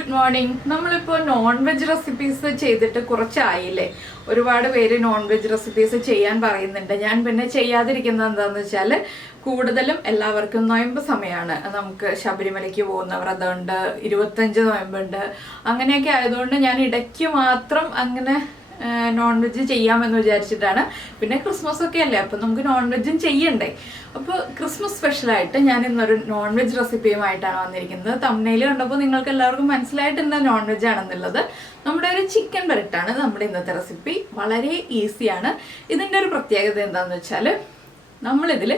Good morning. നമ്മളിപ്പോൾ non veg recipes ചെയ്തിട്ട് കുറച്ചായില്ലേ. ഒരുപാട് പേര് നോൺ വെജ് റെസിപ്പീസ് ചെയ്യാൻ പറയുന്നുണ്ട്. ഞാൻ പിന്നെ ചെയ്യാതിരിക്കുന്നത് എന്താണെന്ന് വെച്ചാൽ കൂടുതലും എല്ലാവർക്കും നൊയമ്പ് സമയമാണ്. നമുക്ക് ശബരിമലയ്ക്ക് പോകുന്ന വ്രതമുണ്ട്, 25 നൊയമ്പുണ്ട്. അങ്ങനെയൊക്കെ ആയതുകൊണ്ട് ഞാൻ ഇടയ്ക്ക് മാത്രം അങ്ങനെ നോൺ വെജ് ചെയ്യാമെന്ന് വിചാരിച്ചിട്ടാണ്. പിന്നെ ക്രിസ്മസ് ഒക്കെ അല്ലേ, അപ്പം നമുക്ക് നോൺ വെജും ചെയ്യണ്ടേ. അപ്പോൾ ക്രിസ്മസ് സ്പെഷ്യലായിട്ട് ഞാൻ ഇന്നൊരു നോൺ വെജ് റെസിപ്പിയുമായിട്ടാണ് വന്നിരിക്കുന്നത്. തംബ്നെയിൽ കണ്ടപ്പോൾ നിങ്ങൾക്ക് എല്ലാവർക്കും മനസ്സിലായിട്ടുണ്ട് നോൺ വെജ് ആണെന്നുള്ളത്. നമ്മുടെ ഒരു ചിക്കൻ പെരട്ടാണ് നമ്മുടെ ഇന്നത്തെ റെസിപ്പി. വളരെ ഈസിയാണ്. ഇതിൻ്റെ ഒരു പ്രത്യേകത എന്താണെന്ന് വെച്ചാൽ നമ്മളിതിൽ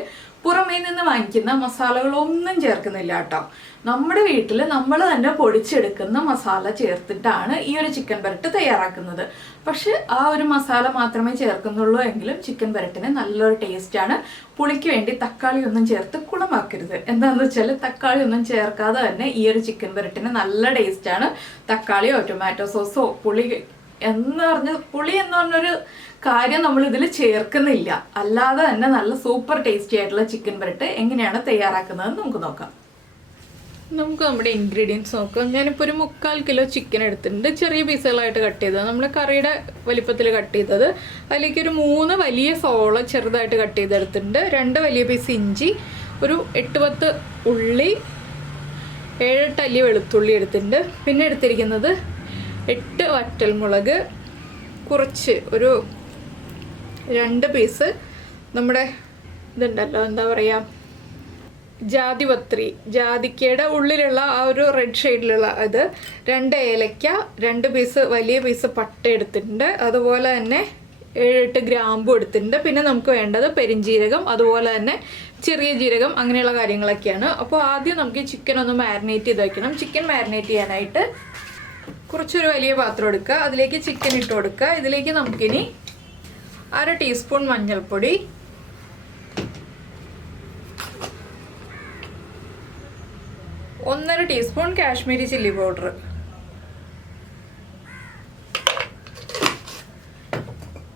പുറമേ നിന്ന് വാങ്ങിക്കുന്ന മസാലകളൊന്നും ചേർക്കുന്നില്ല കേട്ടോ. നമ്മുടെ വീട്ടിൽ നമ്മൾ തന്നെ പൊടിച്ചെടുക്കുന്ന മസാല ചേർത്തിട്ടാണ് ഈ ഒരു ചിക്കൻ പെരട്ട് തയ്യാറാക്കുന്നത്. പക്ഷെ ആ ഒരു മസാല മാത്രമേ ചേർക്കുന്നുള്ളൂ എങ്കിലും ചിക്കൻ പെരട്ടിന് നല്ലൊരു ടേസ്റ്റാണ്. പുളിക്ക് വേണ്ടി തക്കാളി ഒന്നും ചേർത്ത് കുളമാക്കരുത്. എന്താണെന്ന് വെച്ചാൽ തക്കാളി ഒന്നും ചേർക്കാതെ തന്നെ ഈ ഒരു ചിക്കൻ പെരട്ടിന് നല്ല ടേസ്റ്റാണ്. തക്കാളിയോ ടൊമാറ്റോ സോസോ പുളി എന്ന് പറഞ്ഞൊരു കാര്യം നമ്മൾ ഇതിൽ ചേർക്കുന്നില്ല. അല്ലാതെ തന്നെ നല്ല സൂപ്പർ ടേസ്റ്റി ആയിട്ടുള്ള ചിക്കൻ പെരട്ട് എങ്ങനെയാണ് തയ്യാറാക്കുന്നതെന്ന് നമുക്ക് നോക്കാം. നമുക്ക് നമ്മുടെ ഇൻഗ്രീഡിയൻസ് നോക്കാം. ഞാനിപ്പോൾ ഒരു 3/4 കിലോ ചിക്കൻ എടുത്തിട്ടുണ്ട്. ചെറിയ പീസുകളായിട്ട് കട്ട് ചെയ്തത്, നമ്മൾ കറിയുടെ വലിപ്പത്തിൽ കട്ട് ചെയ്തത്. അതിലേക്ക് ഒരു 3 വലിയ സോള ചെറുതായിട്ട് കട്ട് ചെയ്തെടുത്തിട്ടുണ്ട്. 2 വലിയ പീസ് ഇഞ്ചി, ഒരു 8-10 ഉള്ളി, 7-8 അല്ലി വെളുത്തുള്ളി എടുത്തിട്ടുണ്ട്. പിന്നെ എടുത്തിരിക്കുന്നത് 8 വറ്റൽമുളക്, കുറച്ച് ഒരു 2 പീസ് നമ്മുടെ ഇതുണ്ടല്ലോ, എന്താ പറയുക, ജാതിപത്രി, ജാതിക്കയുടെ ഉള്ളിലുള്ള ആ ഒരു റെഡ് ഷെയ്ഡിലുള്ള അത്, 2 ഏലക്ക, 2 പീസ് വലിയ പീസ് പട്ട എടുത്തിട്ടുണ്ട്. അതുപോലെ തന്നെ 7-8 ഗ്രാമ്പു എടുത്തിട്ടുണ്ട്. പിന്നെ നമുക്ക് വേണ്ടത് പെരിഞ്ജീരകം, അതുപോലെ തന്നെ ചെറിയ ജീരകം, അങ്ങനെയുള്ള കാര്യങ്ങളൊക്കെയാണ്. അപ്പോൾ ആദ്യം നമുക്ക് ഈ ചിക്കൻ ഒന്ന് മാരിനേറ്റ് ചെയ്ത് വയ്ക്കണം. ചിക്കൻ മാരിനേറ്റ് ചെയ്യാനായിട്ട് കുറച്ചൊരു വലിയ പാത്രം എടുക്കുക, അതിലേക്ക് ചിക്കൻ ഇട്ട് കൊടുക്കുക. ഇതിലേക്ക് നമുക്കിനി 1/2 ടീസ്പൂൺ മഞ്ഞൾപ്പൊടി, 1/2 ടീസ്പൂൺ കാശ്മീരി ചില്ലി പൗഡർ,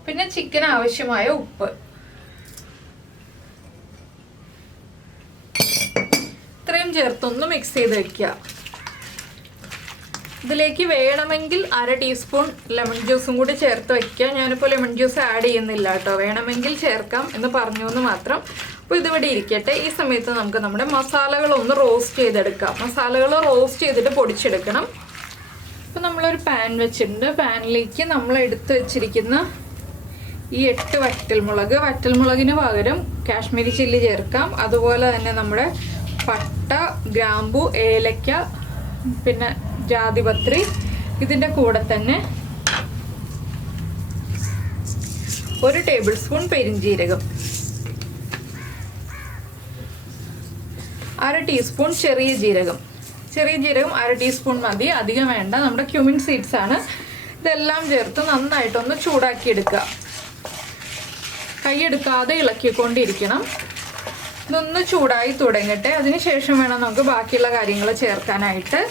പിന്നെ ചിക്കൻ ആവശ്യമായ ഉപ്പ്. ഇത്രയും ചേർത്തൊന്ന് മിക്സ് ചെയ്ത് വയ്ക്കുക. ഇതിലേക്ക് വേണമെങ്കിൽ 1/2 ടീസ്പൂൺ ലെമൺ ജ്യൂസും കൂടി ചേർത്ത് വയ്ക്കുക. ഞാനിപ്പോൾ ലെമൺ ജ്യൂസ് ആഡ് ചെയ്യുന്നില്ല കേട്ടോ, വേണമെങ്കിൽ ചേർക്കാം എന്ന് പറഞ്ഞു എന്ന് മാത്രം. അപ്പോൾ ഇതിവിടെ ഇരിക്കട്ടെ. ഈ സമയത്ത് നമുക്ക് നമ്മുടെ മസാലകളൊന്ന് റോസ്റ്റ് ചെയ്തെടുക്കാം. മസാലകൾ റോസ്റ്റ് ചെയ്തിട്ട് പൊടിച്ചെടുക്കണം. അപ്പോൾ നമ്മളൊരു പാൻ വെച്ചിട്ടുണ്ട്. പാനിലേക്ക് നമ്മൾ എടുത്ത് വെച്ചിരിക്കുന്ന ഈ 8 വറ്റൽമുളകിന് പകരം കാശ്മീരി ചില്ലി ചേർക്കാം. അതുപോലെ തന്നെ നമ്മുടെ പട്ട, ഗ്രാമ്പു, ഏലക്ക, പിന്നെ ജാതിപത്രി, ഇതിൻ്റെ കൂടെ തന്നെ 1 ടേബിൾ സ്പൂൺ പെരിഞ്ജീരകം, 1/2 ടീസ്പൂൺ ചെറിയ ജീരകം 1/2 ടീസ്പൂൺ മതി, അധികം വേണ്ട. നമ്മുടെ ക്യുമിൻ സീഡ്സ് ആണ്. ഇതെല്ലാം ചേർത്ത് നന്നായിട്ടൊന്ന് ചൂടാക്കിയെടുക്കുക. കൈയെടുക്കാതെ ഇളക്കിക്കൊണ്ടിരിക്കണം. ഇതൊന്ന് ചൂടായി തുടങ്ങട്ടെ. അതിനുശേഷം വേണം നമുക്ക് ബാക്കിയുള്ള കാര്യങ്ങൾ ചേർക്കാനായിട്ട്.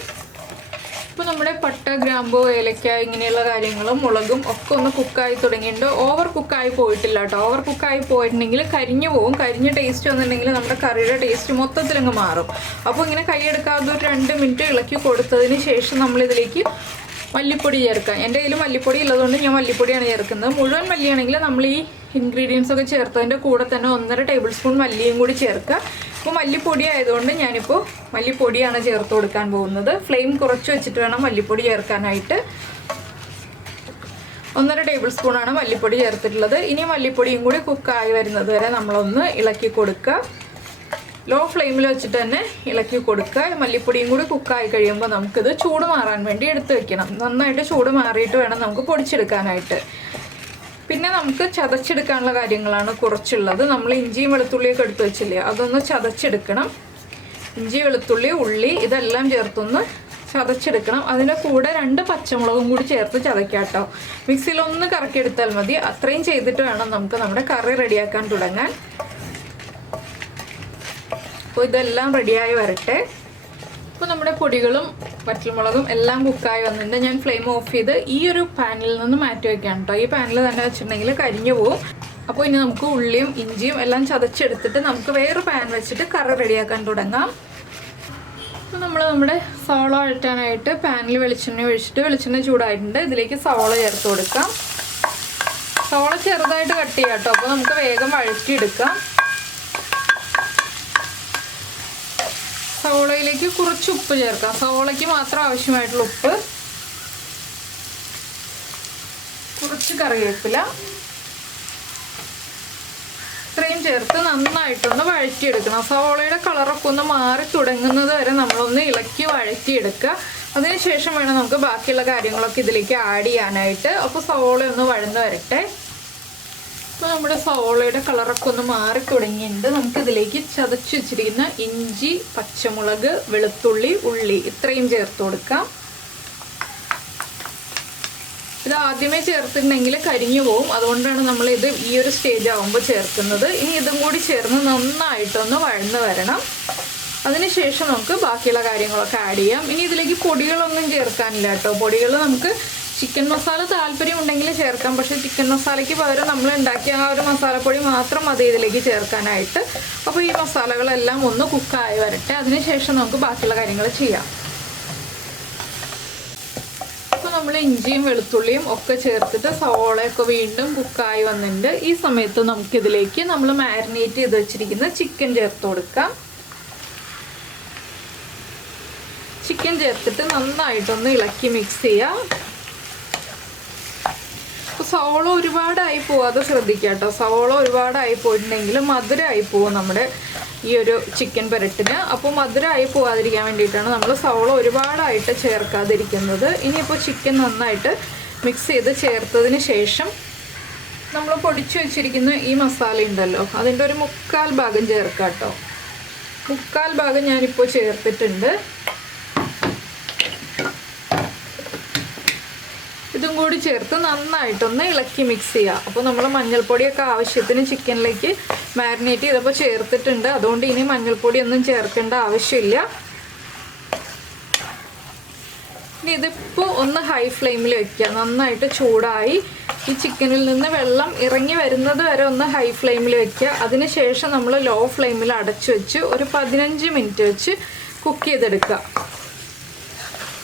ഇപ്പോൾ നമ്മുടെ പട്ട, ഗ്രാമ്പു, ഏലക്ക, ഇങ്ങനെയുള്ള കാര്യങ്ങളും മുളകും ഒക്കെ ഒന്ന് കുക്കായി തുടങ്ങിയിട്ടുണ്ട്. ഓവർ കുക്കായി പോയിട്ടില്ല കേട്ടോ. ഓവർ കുക്കായി പോയിട്ടുണ്ടെങ്കിൽ കരിഞ്ഞു പോകും. കരിഞ്ഞ ടേസ്റ്റ് വന്നിട്ടുണ്ടെങ്കിൽ നമ്മുടെ കറിയുടെ ടേസ്റ്റ് മൊത്തത്തിലങ്ങ് മാറും. അപ്പോൾ ഇങ്ങനെ കൈയെടുക്കാതെ ഒരു 2 മിനിറ്റ് ഇളക്കി കൊടുത്തതിന് ശേഷം നമ്മളിതിലേക്ക് മല്ലിപ്പൊടി ചേർക്കാം. എൻ്റെ കയ്യിൽ മല്ലിപ്പൊടി ഉള്ളതുകൊണ്ട് ഞാൻ മല്ലിപ്പൊടിയാണ് ചേർക്കുന്നത്. മുഴുവൻ മല്ലിയാണെങ്കിൽ നമ്മൾ ഈ ഇൻഗ്രീഡിയൻസ് ഒക്കെ ചേർത്തതിൻ്റെ കൂടെ തന്നെ 1/2 ടേബിൾ സ്പൂൺ മല്ലിയും കൂടി ചേർക്കുക. അപ്പോൾ മല്ലിപ്പൊടി ആയതുകൊണ്ട് ഞാനിപ്പോൾ മല്ലിപ്പൊടിയാണ് ചേർത്ത് കൊടുക്കാൻ പോകുന്നത്. ഫ്ലെയിം കുറച്ച് വെച്ചിട്ട് വേണം മല്ലിപ്പൊടി ചേർക്കാനായിട്ട്. 1/2 ടേബിൾ സ്പൂണാണ് മല്ലിപ്പൊടി ചേർത്തിട്ടുള്ളത്. ഇനി മല്ലിപ്പൊടിയും കൂടി കുക്കായി വരുന്നത് വരെ നമ്മളൊന്ന് ഇളക്കി കൊടുക്കുക. ലോ ഫ്ലെയിമിൽ വെച്ചിട്ട് തന്നെ ഇളക്കി കൊടുക്കുക. മല്ലിപ്പൊടിയും കൂടി കുക്കായി കഴിയുമ്പോൾ നമുക്കിത് ചൂട് മാറാൻ വേണ്ടി എടുത്ത് വെക്കണം. നന്നായിട്ട് ചൂട് മാറിയിട്ട് വേണം നമുക്ക് പൊടിച്ചെടുക്കാനായിട്ട്. പിന്നെ നമുക്ക് ചതച്ചെടുക്കാനുള്ള കാര്യങ്ങളാണ് കുറച്ചുള്ളത്. നമ്മൾ ഇഞ്ചിയും വെളുത്തുള്ളിയൊക്കെ എടുത്ത് വെച്ചില്ലേ, അതൊന്ന് ചതച്ചെടുക്കണം. ഇഞ്ചി, വെളുത്തുള്ളി, ഉള്ളി ഇതെല്ലാം ചേർത്തൊന്ന് ചതച്ചെടുക്കണം. അതിൻ്റെ കൂടെ 2 പച്ചമുളകും കൂടി ചേർത്ത് ചതയ്ക്കാം കേട്ടോ. മിക്സിയിലൊന്ന് കറക്കിയെടുത്താൽ മതി. അത്രയും ചെയ്തിട്ട് വേണം നമുക്ക് നമ്മുടെ കറി റെഡിയാക്കാൻ തുടങ്ങാൻ. അപ്പോൾ ഇതെല്ലാം റെഡിയായി വരട്ടെ. അപ്പോൾ നമ്മുടെ പൊടികളും വറ്റൽമുളകും എല്ലാം കുക്കായി വന്നിട്ടുണ്ട്. ഞാൻ ഫ്ലെയിം ഓഫ് ചെയ്ത് ഈ ഒരു പാനിൽ നിന്ന് മാറ്റി വയ്ക്കാം കേട്ടോ. ഈ പാനിൽ തന്നെ വെച്ചിട്ടുണ്ടെങ്കിൽ കരിഞ്ഞു പോകും. അപ്പോൾ ഇനി നമുക്ക് ഉള്ളിയും ഇഞ്ചിയും എല്ലാം ചതച്ചെടുത്തിട്ട് നമുക്ക് വേറെ പാൻ വെച്ചിട്ട് കറി റെഡിയാക്കാൻ തുടങ്ങാം. അപ്പോൾ നമ്മുടെ സവോള വഴറ്റാനായിട്ട് പാനിൽ വെളിച്ചെണ്ണ ഒഴിച്ചിട്ട് വെളിച്ചെണ്ണ ചൂടായിട്ടുണ്ട്. ഇതിലേക്ക് സവോള ചേർത്ത് കൊടുക്കാം. സവോള ചെറുതായിട്ട് കട്ട് ചെയ്യാം കേട്ടോ. അപ്പോൾ നമുക്ക് വേഗം വഴറ്റിയെടുക്കാം. സവോളയിലേക്ക് കുറച്ച് ഉപ്പ് ചേർക്കാം. സവോളയ്ക്ക് മാത്രം ആവശ്യമായിട്ടുള്ള ഉപ്പ്, കുറച്ച് കറിവേപ്പില, ഇത്രയും ചേർത്ത് നന്നായിട്ടൊന്ന് വഴറ്റിയെടുക്കണം. സവോളയുടെ കളറൊക്കെ ഒന്ന് മാറി തുടങ്ങുന്നത് വരെ നമ്മളൊന്ന് ഇളക്കി വഴറ്റിയെടുക്കുക. അതിനുശേഷം വേണം നമുക്ക് ബാക്കിയുള്ള കാര്യങ്ങളൊക്കെ ഇതിലേക്ക് ആഡ് ചെയ്യാനായിട്ട്. അപ്പോൾ സവോള ഒന്ന് വഴന്ന് വരട്ടെ. അപ്പോൾ നമ്മുടെ സവോളയുടെ കളറൊക്കെ ഒന്ന് മാറി തുടങ്ങിയിട്ടുണ്ട്. നമുക്കിതിലേക്ക് ചതച്ച് വെച്ചിരിക്കുന്ന ഇഞ്ചി, പച്ചമുളക്, വെളുത്തുള്ളി, ഉള്ളി ഇത്രയും ചേർത്ത് കൊടുക്കാം. ഇത് ആദ്യമേ ചേർത്തിട്ടുണ്ടെങ്കിൽ കരിഞ്ഞു പോകും. അതുകൊണ്ടാണ് നമ്മളിത് ഈ ഒരു സ്റ്റേജ് ആകുമ്പോൾ ചേർക്കുന്നത്. ഇനി ഇതും കൂടി ചേർന്ന് നന്നായിട്ടൊന്ന് വഴന്ന് വരണം. അതിനുശേഷം നമുക്ക് ബാക്കിയുള്ള കാര്യങ്ങളൊക്കെ ആഡ് ചെയ്യാം. ഇനി ഇതിലേക്ക് പൊടികളൊന്നും ചേർക്കാനില്ല കേട്ടോ. പൊടികൾ നമുക്ക് ചിക്കൻ മസാല താല്പര്യമുണ്ടെങ്കിൽ ചേർക്കാം. പക്ഷേ ചിക്കൻ മസാലയ്ക്ക് പകരം നമ്മൾ ഉണ്ടാക്കിയ ആ ഒരു മസാലപ്പൊടി മാത്രം മതി ഇതിലേക്ക് ചേർക്കാനായിട്ട്. അപ്പോൾ ഈ മസാലകളെല്ലാം ഒന്ന് കുക്കായി വരട്ടെ. അതിനുശേഷം നമുക്ക് ബാക്കിയുള്ള കാര്യങ്ങൾ ചെയ്യാം. അപ്പോൾ നമ്മൾ ഇഞ്ചിയും വെളുത്തുള്ളിയും ഒക്കെ ചേർത്തിട്ട് സവോളയൊക്കെ വീണ്ടും കുക്കായി വന്നിട്ടുണ്ട്. ഈ സമയത്ത് നമുക്കിതിലേക്ക് നമ്മൾ മാരിനേറ്റ് ചെയ്ത് വെച്ചിരിക്കുന്ന ചിക്കൻ ചേർത്ത് കൊടുക്കാം. ചിക്കൻ ചേർത്തിട്ട് നന്നായിട്ടൊന്ന് ഇളക്കി മിക്സ് ചെയ്യാം. അപ്പോൾ സവോള ഒരുപാടായി പോവാതെ ശ്രദ്ധിക്കുക കേട്ടോ. സവോള ഒരുപാടായി പോയിട്ടുണ്ടെങ്കിൽ മധുരമായി പോകും നമ്മുടെ ഈ ഒരു ചിക്കൻ പെരട്ടിന്. അപ്പോൾ മധുരമായി പോവാതിരിക്കാൻ വേണ്ടിയിട്ടാണ് നമ്മൾ സവോള ഒരുപാടായിട്ട് ചേർക്കാതിരിക്കുന്നത്. ഇനിയിപ്പോൾ ചിക്കൻ നന്നായിട്ട് മിക്സ് ചെയ്ത് ചേർത്തതിന് ശേഷം നമ്മൾ പൊടിച്ചു വെച്ചിരിക്കുന്ന ഈ മസാല ഉണ്ടല്ലോ, അതിൻ്റെ ഒരു 1/4 ഭാഗം ചേർക്കാം കേട്ടോ. 1/4 ഭാഗം ഞാനിപ്പോൾ ചേർത്തിട്ടുണ്ട്. ഇതും കൂടി ചേർത്ത് നന്നായിട്ടൊന്ന് ഇളക്കി മിക്സ് ചെയ്യുക. അപ്പോൾ നമ്മൾ മഞ്ഞൾപ്പൊടിയൊക്കെ ആവശ്യത്തിന് ചിക്കനിലേക്ക് മാരിനേറ്റ് ചെയ്തപ്പോൾ ചേർത്തിട്ടുണ്ട്. അതുകൊണ്ട് ഇനി മഞ്ഞൾപ്പൊടി ഒന്നും ചേർക്കേണ്ട ആവശ്യമില്ല. ഇനി ഇതിപ്പോൾ ഒന്ന് ഹൈ ഫ്ലെയിമിൽ വയ്ക്കുക. നന്നായിട്ട് ചൂടായി ഈ ചിക്കനിൽ നിന്ന് വെള്ളം ഇറങ്ങി വരുന്നത് വരെ ഒന്ന് ഹൈ ഫ്ലെയിമിൽ വയ്ക്കുക. അതിനുശേഷം നമ്മൾ ലോ ഫ്ലെയിമിൽ അടച്ചു വെച്ച് ഒരു 15 മിനിറ്റ് വെച്ച് കുക്ക് ചെയ്തെടുക്കുക.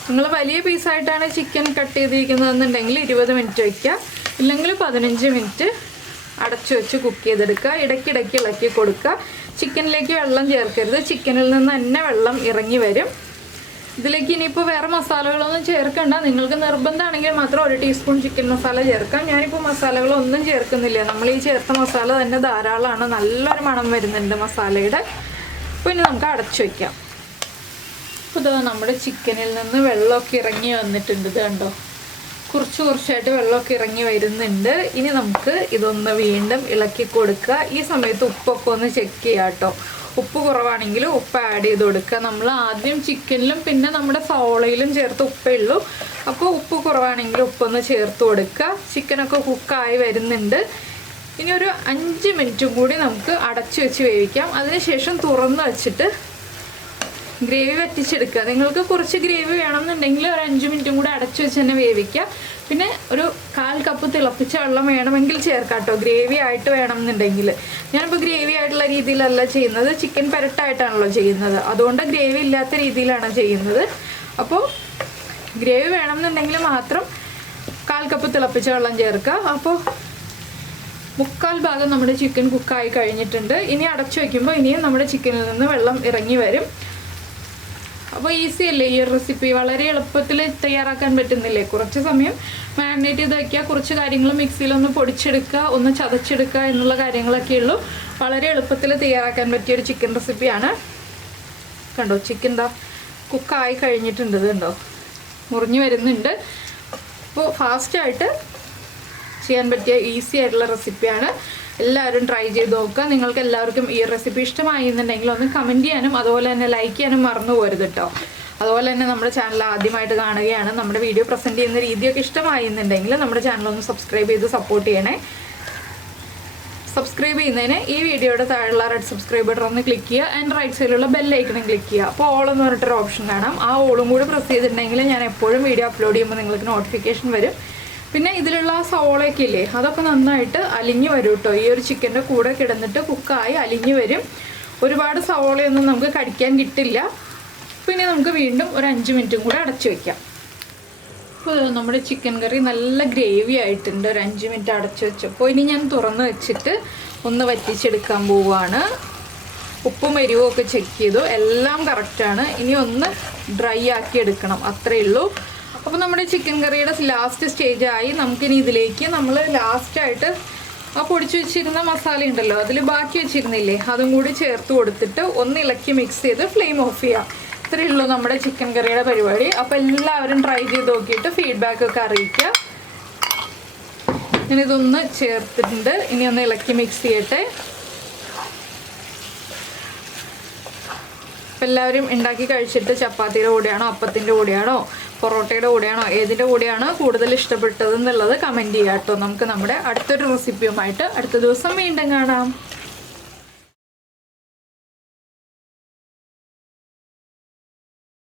നിങ്ങൾ വലിയ പീസായിട്ടാണ് ചിക്കൻ കട്ട് ചെയ്തിരിക്കുന്നതെന്നുണ്ടെങ്കിൽ 20 മിനിറ്റ് വയ്ക്കുക. ഇല്ലെങ്കിൽ 15 മിനിറ്റ് അടച്ചു വെച്ച് കുക്ക് ചെയ്തെടുക്കുക. ഇടയ്ക്കിടയ്ക്ക് ഇളക്കി കൊടുക്കുക. ചിക്കനിലേക്ക് വെള്ളം ചേർക്കരുത്. ചിക്കനിൽ നിന്ന് തന്നെ വെള്ളം ഇറങ്ങി വരും. ഇതിലേക്ക് ഇനിയിപ്പോൾ വേറെ മസാലകളൊന്നും ചേർക്കണ്ട. നിങ്ങൾക്ക് നിർബന്ധമാണെങ്കിൽ മാത്രം 1 ടീസ്പൂൺ ചിക്കൻ മസാല ചേർക്കാം. ഞാനിപ്പോൾ മസാലകളൊന്നും ചേർക്കുന്നില്ല. നമ്മൾ ഈ ചേർത്ത മസാല തന്നെ ധാരാളമാണ്. നല്ലൊരു മണം വരുന്നുണ്ട് മസാലയുടെ. അപ്പോൾ ഇനി നമുക്ക് അടച്ചു വയ്ക്കാം. അപ്പോൾ ഇതാ നമ്മുടെ ചിക്കനിൽ നിന്ന് വെള്ളമൊക്കെ ഇറങ്ങി വന്നിട്ടുണ്ട്. ഇത് കണ്ടോ, കുറച്ചായിട്ട് വെള്ളമൊക്കെ ഇറങ്ങി വരുന്നുണ്ട്. ഇനി നമുക്ക് ഇതൊന്ന് വീണ്ടും ഇളക്കി കൊടുക്കുക. ഈ സമയത്ത് ഉപ്പൊക്കെ ഒന്ന് ചെക്ക് ചെയ്യുക കേട്ടോ. ഉപ്പ് കുറവാണെങ്കിൽ ഉപ്പ് ആഡ് ചെയ്ത് കൊടുക്കുക. നമ്മൾ ആദ്യം ചിക്കനിലും പിന്നെ നമ്മുടെ സവോളയിലും ചേർത്ത് ഉപ്പേ ഉള്ളൂ. അപ്പോൾ ഉപ്പ് കുറവാണെങ്കിൽ ഉപ്പൊന്ന് ചേർത്ത് കൊടുക്കുക. ചിക്കനൊക്കെ കുക്കായി വരുന്നുണ്ട്. ഇനി ഒരു 5 മിനിറ്റും കൂടി നമുക്ക് അടച്ചു വെച്ച് വേവിക്കാം. അതിനുശേഷം തുറന്ന് വെച്ചിട്ട് ഗ്രേവി വറ്റിച്ചെടുക്കുക. നിങ്ങൾക്ക് കുറച്ച് ഗ്രേവി വേണമെന്നുണ്ടെങ്കിൽ ഒരു 5 മിനിറ്റും കൂടി അടച്ചു വെച്ച് തന്നെ വേവിക്കുക. പിന്നെ ഒരു 1/4 കപ്പ് തിളപ്പിച്ച വെള്ളം വേണമെങ്കിൽ ചേർക്കാം കേട്ടോ, ഗ്രേവി ആയിട്ട് വേണമെന്നുണ്ടെങ്കിൽ. ഞാനിപ്പോൾ ഗ്രേവി ആയിട്ടുള്ള രീതിയിലല്ല ചെയ്യുന്നത്, ചിക്കൻ പെരട്ടായിട്ടാണല്ലോ ചെയ്യുന്നത്. അതുകൊണ്ട് ഗ്രേവി ഇല്ലാത്ത രീതിയിലാണ് ചെയ്യുന്നത്. അപ്പോൾ ഗ്രേവി വേണമെന്നുണ്ടെങ്കിൽ മാത്രം 1/4 കപ്പ് തിളപ്പിച്ച വെള്ളം ചേർക്കുക. അപ്പോൾ 1/4 ഭാഗം നമ്മുടെ ചിക്കൻ കുക്കായി കഴിഞ്ഞിട്ടുണ്ട്. ഇനി അടച്ചു വയ്ക്കുമ്പോൾ ഇനിയും നമ്മുടെ ചിക്കനിൽ നിന്ന് വെള്ളം ഇറങ്ങി വരും. അപ്പോൾ ഈസി അല്ലേ ഈ ഒരു റെസിപ്പി? വളരെ എളുപ്പത്തിൽ തയ്യാറാക്കാൻ പറ്റുന്നില്ലേ? കുറച്ച് സമയം മാരിനേറ്റ് ചെയ്ത് വയ്ക്കുക, കുറച്ച് കാര്യങ്ങൾ മിക്സിയിലൊന്ന് പൊടിച്ചെടുക്കുക, ഒന്ന് ചതച്ചെടുക്കുക എന്നുള്ള കാര്യങ്ങളൊക്കെ ഉള്ളൂ. വളരെ എളുപ്പത്തിൽ തയ്യാറാക്കാൻ പറ്റിയൊരു ചിക്കൻ റെസിപ്പിയാണ്. കണ്ടോ, ചിക്കൻ ദാ കുക്കായി കഴിഞ്ഞിട്ടുണ്ട്. കണ്ടോ, മുറിഞ്ഞു വരുന്നുണ്ട്. അപ്പോൾ ഫാസ്റ്റായിട്ട് ചെയ്യാൻ പറ്റിയ ഈസി ആയിട്ടുള്ള റെസിപ്പിയാണ്. എല്ലാവരും ട്രൈ ചെയ്ത് നോക്കുക. നിങ്ങൾക്ക് എല്ലാവർക്കും ഈ റെസിപ്പി ഇഷ്ടമായി എന്നുണ്ടെങ്കിൽ ഒന്ന് കമൻറ്റ് ചെയ്യാനും അതുപോലെ തന്നെ ലൈക്ക് ചെയ്യാനും മറന്നു പോരുത് കേട്ടോ. അതുപോലെ തന്നെ നമ്മുടെ ചാനൽ ആദ്യമായിട്ട് കാണുകയാണ്, നമ്മുടെ വീഡിയോ പ്രസൻറ്റ് ചെയ്യുന്ന രീതിയൊക്കെ ഇഷ്ടമായി എന്നുണ്ടെങ്കിൽ നമ്മുടെ ചാനലൊന്ന് സബ്സ്ക്രൈബ് ചെയ്ത് സപ്പോർട്ട് ചെയ്യണേ. സബ്സ്ക്രൈബ് ചെയ്യുന്നതിന് ഈ വീഡിയോയുടെ താഴെയുള്ള റെഡ് സബ്സ്ക്രൈബ് ബട്ടൺ ഒന്ന് ക്ലിക്ക് ചെയ്യുക. ആൻഡ് റൈറ്റ് സൈഡിലുള്ള ബെല്ലൈക്കണും ക്ലിക്ക് ചെയ്യുക. അപ്പോൾ ഓൾ എന്ന് പറഞ്ഞിട്ടൊരു ഓപ്ഷൻ കാണാം. ആ ഓളും കൂടി പ്രസ് ചെയ്തിട്ടുണ്ടെങ്കിൽ ഞാൻ എപ്പോഴും വീഡിയോ അപ്ലോഡ് ചെയ്യുമ്പോൾ നിങ്ങൾക്ക് നോട്ടിഫിക്കേഷൻ വരും. പിന്നെ ഇതിലുള്ള സവോളയൊക്കെ ഇല്ലേ, അതൊക്കെ നന്നായിട്ട് അലിഞ്ഞു വരും കേട്ടോ. ഈ ഒരു ചിക്കൻ്റെ കൂടെ കിടന്നിട്ട് കുക്കായി അലിഞ്ഞു വരും. ഒരുപാട് സവോളയൊന്നും നമുക്ക് കടിക്കാൻ കിട്ടില്ല. അപ്പോൾ ഇനി നമുക്ക് വീണ്ടും ഒരു 5 മിനിറ്റും കൂടെ അടച്ചു വയ്ക്കാം. അപ്പോൾ നമ്മുടെ ചിക്കൻ കറി നല്ല ഗ്രേവി ആയിട്ടുണ്ട്. ഒരു 5 മിനിറ്റ് അടച്ചു വെച്ചപ്പോൾ ഇനി ഞാൻ തുറന്ന് വെച്ചിട്ട് ഒന്ന് വറ്റിച്ചെടുക്കാൻ പോവുകയാണ്. ഉപ്പും എരിവും ഒക്കെ ചെക്ക് ചെയ്തു, എല്ലാം കറക്റ്റാണ്. ഇനി ഒന്ന് ഡ്രൈ ആക്കി എടുക്കണം, അത്രയേ ഉള്ളൂ. അപ്പോൾ നമ്മുടെ ചിക്കൻ കറിയുടെ ലാസ്റ്റ് സ്റ്റേജ് ആയി. നമുക്കിനി ഇതിലേക്ക് നമ്മൾ ലാസ്റ്റായിട്ട് ആ പൊടിച്ചു വെച്ചിരുന്ന മസാല ഉണ്ടല്ലോ, അതിൽ ബാക്കി വെച്ചിരുന്നില്ലേ, അതും കൂടി ചേർത്ത് കൊടുത്തിട്ട് ഒന്ന് ഇളക്കി മിക്സ് ചെയ്ത് ഫ്ലെയിം ഓഫ് ചെയ്യാം. ഇത്രയേ ഉള്ളൂ നമ്മുടെ ചിക്കൻ കറിയുടെ പരിപാടി. അപ്പോൾ എല്ലാവരും ട്രൈ ചെയ്ത് നോക്കിയിട്ട് ഫീഡ്ബാക്കൊക്കെ അറിയിക്കുക. ഞാനിതൊന്ന് ചേർത്തിട്ടുണ്ട്, ഇനി ഒന്ന് ഇളക്കി മിക്സ് ചെയ്യട്ടെ. അപ്പോൾ എല്ലാവരും ഉണ്ടാക്കി കഴിച്ചിട്ട് ചപ്പാത്തിയുടെ കൂടെയാണോ, അപ്പത്തിൻ്റെ കൂടെയാണോ, പൊറോട്ടയുടെ കൂടെയാണോ, ഏതിൻ്റെ കൂടെയാണോ കൂടുതൽ ഇഷ്ടപ്പെട്ടത് എന്നുള്ളത് കമൻറ്റ് ചെയ്യാം കേട്ടോ. നമുക്ക് നമ്മുടെ അടുത്തൊരു റെസിപ്പിയുമായിട്ട് അടുത്ത ദിവസം വീണ്ടും കാണാം.